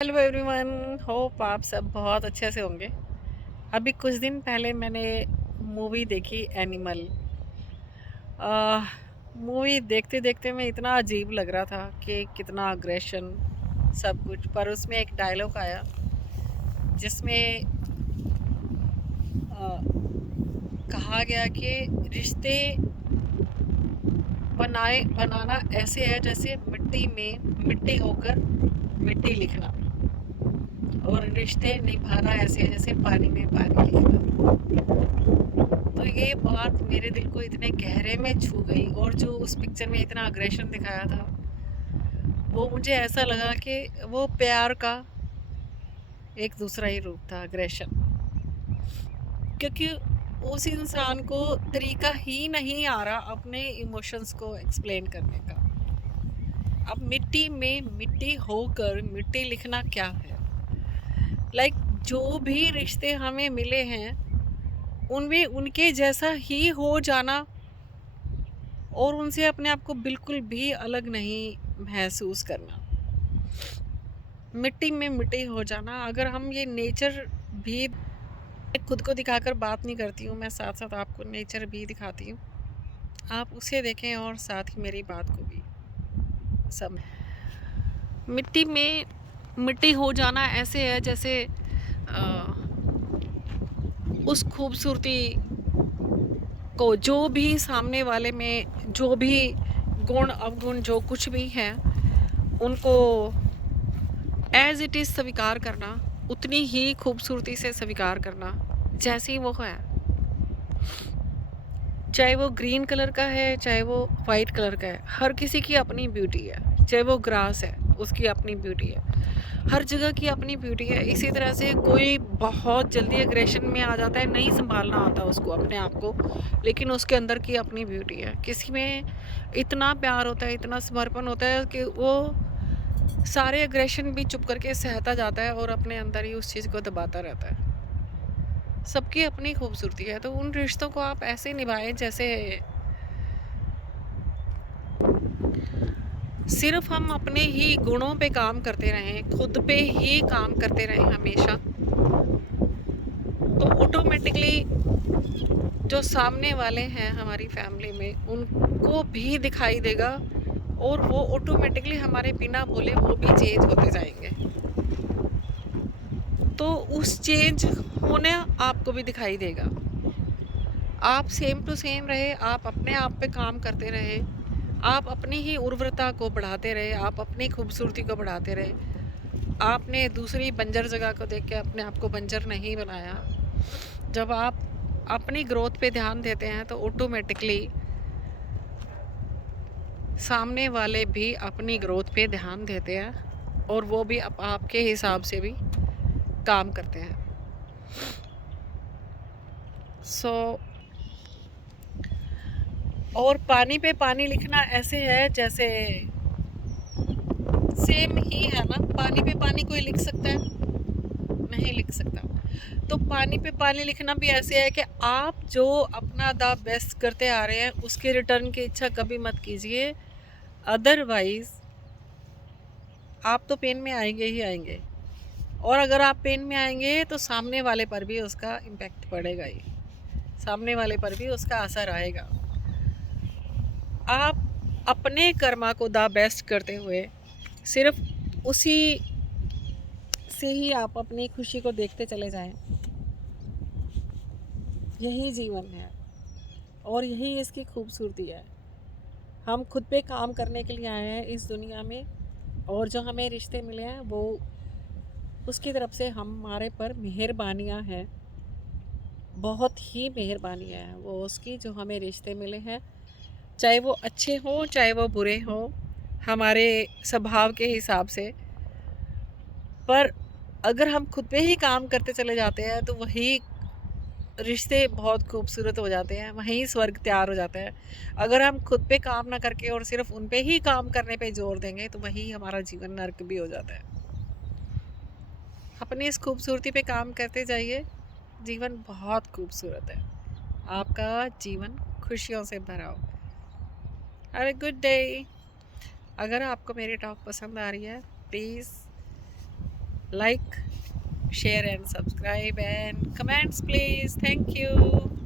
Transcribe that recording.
Hello everyone, hope आप सब बहुत अच्छे से होंगे। अभी कुछ दिन पहले मैंने मूवी देखी एनिमल। मूवी देखते देखते मैं इतना अजीब लग रहा था कि कितना अग्रेशन सब कुछ, पर उसमें एक डायलॉग आया जिसमें कहा गया कि रिश्ते बनाना ऐसे है जैसे मिट्टी में मिट्टी होकर मिट्टी लिखना, और रिश्ते निभाना ऐसे है जैसे पानी में पानी लिखना। तो ये बात मेरे दिल को इतने गहरे में छू गई, और जो उस पिक्चर में इतना अग्रेशन दिखाया था वो मुझे ऐसा लगा कि वो प्यार का एक दूसरा ही रूप था, अग्रेशन। क्योंकि उस इंसान को तरीका ही नहीं आ रहा अपने इमोशंस को एक्सप्लेन करने का। अब मिट्टी में मिट्टी होकर मिट्टी लिखना क्या है? जो भी रिश्ते हमें मिले हैं उनमें उनके जैसा ही हो जाना, और उनसे अपने आप को बिल्कुल भी अलग नहीं महसूस करना, मिट्टी में मिट्टी हो जाना। अगर हम ये नेचर भी, खुद को दिखाकर बात नहीं करती हूँ, मैं साथ साथ आपको नेचर भी दिखाती हूँ, आप उसे देखें और साथ ही मेरी बात को भी सब। मिट्टी में मिट्टी हो जाना ऐसे है जैसे उस खूबसूरती को, जो भी सामने वाले में जो भी गुण अवगुण जो कुछ भी है उनको एज इट इज़ स्वीकार करना, उतनी ही खूबसूरती से स्वीकार करना जैसी वो है। चाहे वो ग्रीन कलर का है, चाहे वो वाइट कलर का है, हर किसी की अपनी ब्यूटी है। चाहे वो ग्रास है, उसकी अपनी ब्यूटी है। हर जगह की अपनी ब्यूटी है। इसी तरह से कोई बहुत जल्दी एग्रेशन में आ जाता है, नहीं संभालना आता उसको अपने आप को, लेकिन उसके अंदर की अपनी ब्यूटी है। किसी में इतना प्यार होता है, इतना समर्पण होता है कि वो सारे एग्रेशन भी चुप करके सहता जाता है और अपने अंदर ही उस चीज़ को दबाता रहता है। सबकी अपनी खूबसूरती है, तो उन रिश्तों को आप ऐसे निभाएं जैसे सिर्फ हम अपने ही गुणों पे काम करते रहें, खुद पे ही काम करते रहें हमेशा, तो ऑटोमेटिकली जो सामने वाले हैं हमारी फैमिली में उनको भी दिखाई देगा, और वो ऑटोमेटिकली हमारे बिना बोले वो भी चेंज होते जाएंगे। तो उस चेंज होने आपको भी दिखाई देगा। आप सेम टू सेम रहे, आप अपने आप पे काम करते रहे, आप अपनी ही उर्वरता को बढ़ाते रहे, आप अपनी खूबसूरती को बढ़ाते रहे। आपने दूसरी बंजर जगह को देख के अपने आप को बंजर नहीं बनाया। जब आप अपनी ग्रोथ पे ध्यान देते हैं तो ऑटोमेटिकली सामने वाले भी अपनी ग्रोथ पे ध्यान देते हैं, और वो भी आपके हिसाब से भी काम करते हैं। सो और पानी पे पानी लिखना ऐसे है जैसे सेम ही है ना। पानी पे पानी कोई लिख सकता है? नहीं लिख सकता। तो पानी पे पानी लिखना भी ऐसे है कि आप जो अपना द बेस्ट करते आ रहे हैं उसके रिटर्न की इच्छा कभी मत कीजिए। अदरवाइज आप तो पेन में आएंगे ही आएंगे, और अगर आप पेन में आएंगे तो सामने वाले पर भी उसका इम्पैक्ट पड़ेगा ही, सामने वाले पर भी उसका असर आएगा। आप अपने कर्मा को द बेस्ट करते हुए सिर्फ उसी से ही आप अपनी खुशी को देखते चले जाएं। यही जीवन है और यही इसकी खूबसूरती है। हम खुद पे काम करने के लिए आए हैं इस दुनिया में, और जो हमें रिश्ते मिले हैं वो उसकी तरफ से हमारे पर मेहरबानियाँ हैं, बहुत ही मेहरबानियाँ हैं वो उसकी, जो हमें रिश्ते मिले हैं, चाहे वो अच्छे हों चाहे वो बुरे हों, हमारे स्वभाव के हिसाब से। पर अगर हम खुद पे ही काम करते चले जाते हैं तो वही रिश्ते बहुत खूबसूरत हो जाते हैं, वहीं स्वर्ग तैयार हो जाता है। अगर हम खुद पे काम ना करके और सिर्फ उन पे ही काम करने पे जोर देंगे तो वही हमारा जीवन नर्क भी हो जाता है। अपनी इस खूबसूरती पे काम करते जाइए, जीवन बहुत खूबसूरत है। आपका जीवन खुशियों से भरा हो। Have a good day. अगर आपको मेरी टॉक पसंद आ रही है, please Like, share and subscribe and comments please. Thank you.